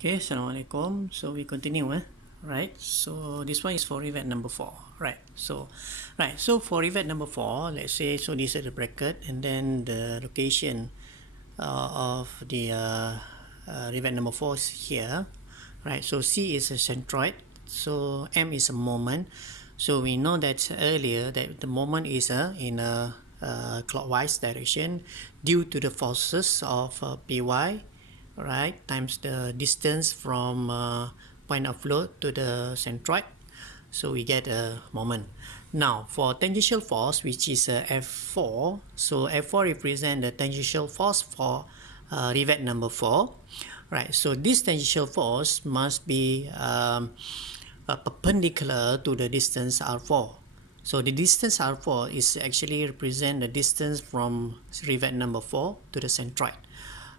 Okay, Assalamualaikum. So we continue, right? So this one is for Rivet number 4, right? So for Rivet number 4, let's say, so this is the bracket, and then the location of the Rivet number 4 is here, right? So C is a centroid, so M is a moment. So we know that earlier that the moment is in a clockwise direction due to the forces of Py, right, times the distance from point of float to the centroid, so we get a moment. Now for tangential force, which is F4, so F4 represent the tangential force for rivet number 4, right? So this tangential force must be perpendicular to the distance R4. So the distance R4 is actually represent the distance from rivet number 4 to the centroid,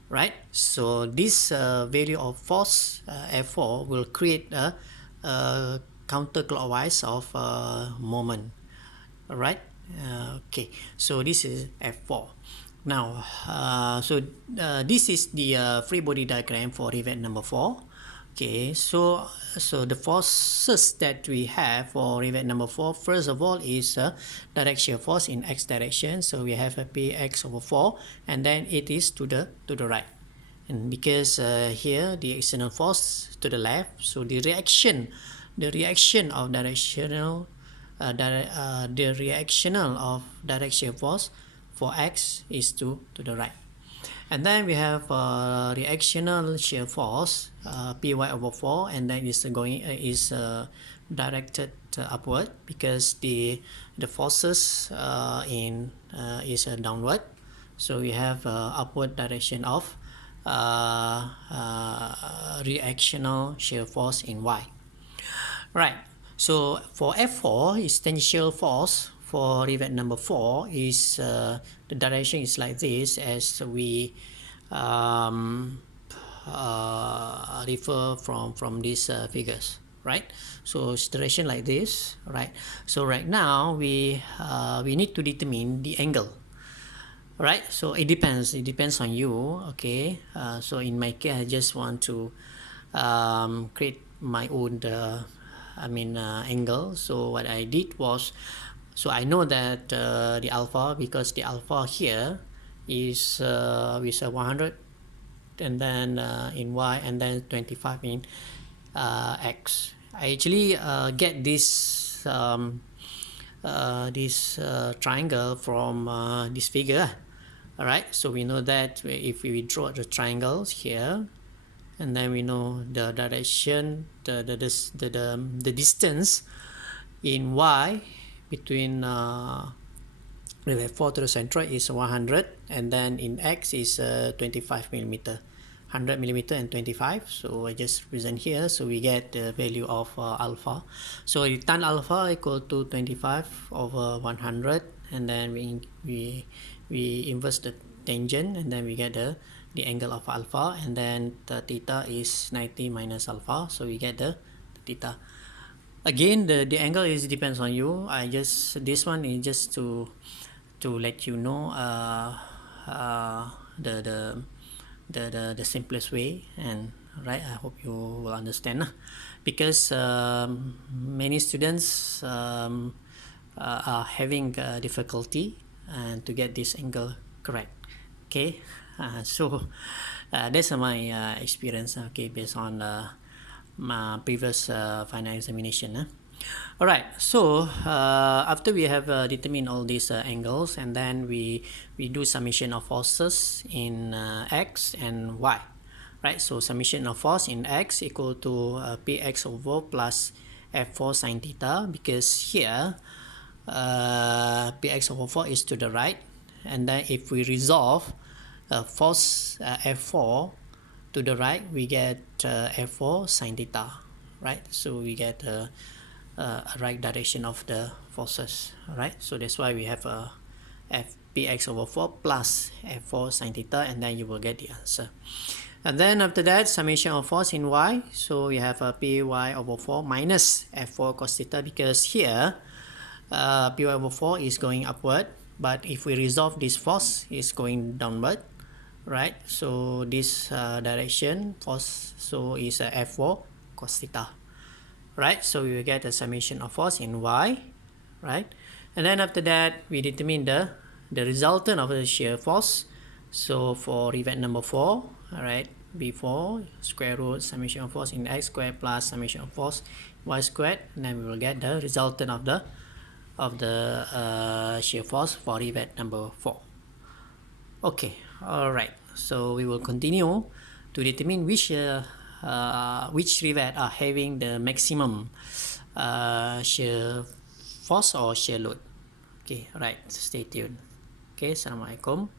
right? So this value of force F4 will create a counterclockwise of moment, all right? Okay, so this is F4. Now, this is the free body diagram for rivet number 4. Okay, so the forces that we have for rivet number 4, first of all, is direct shear force in x direction. So we have a px over 4, and then it is to the right. And because here the external force to the left, so the reaction of directional direct shear force for x is to the right. And then we have reactional shear force Py over 4, and then is directed upward because the forces is downward. So we have upward direction of reactional shear force in y. Right. So for F4 is tangential force for rivet number 4 is the direction is like this, as we refer from these figures, right? So it's direction like this, right? So right now we need to determine the angle, right? So it depends on you. Okay, so in my case I just want to create my own angle. So what I did was, so I know that the alpha, because the alpha here is with 100, and then in y, and then 25 in x. I actually get this triangle from this figure. All right, so we know that if we draw the triangles here, and then we know the direction, the distance in y between rivet 4 to the centroid is 100, and then in x is 25 millimeter, 100 millimeter and 25. So I just present here, so we get the value of alpha. So the tan alpha equal to 25 over 100, and then we inverse the tangent, and then we get the angle of alpha, and then the theta is 90 minus alpha, so we get the theta. Again, the angle is depends on you. This one is just to let you know the simplest way, and right, I hope you will understand, because many students are having difficulty and to get this angle correct. Okay, so that's my experience, okay, based on my previous final examination. All right, so after we have determined all these angles, and then we do summation of forces in x and y, right? So summation of force in x equal to px over plus f4 sine theta, because here px over 4 is to the right, and then if we resolve force f4 to the right, we get f4 sine theta, right? So we get a right direction of the forces, right? So that's why we have a px over 4 plus f4 sine theta, and then you will get the answer. And then after that, summation of force in y, so we have a py over 4 minus f4 cos theta, because here py over 4 is going upward, but if we resolve this force, is going downward, right? So this direction force so is F4 cos theta, right? So we will get the summation of force in Y, right? And then after that we determine the resultant of the shear force. So for rivet number 4, all right, B4 square root summation of force in X squared plus summation of force Y squared, and then we will get the resultant of the shear force for rivet number 4. Okay, all right. So we will continue to determine which rivet are having the maximum shear force or shear load. Okay, right. Stay tuned. Okay, Assalamualaikum.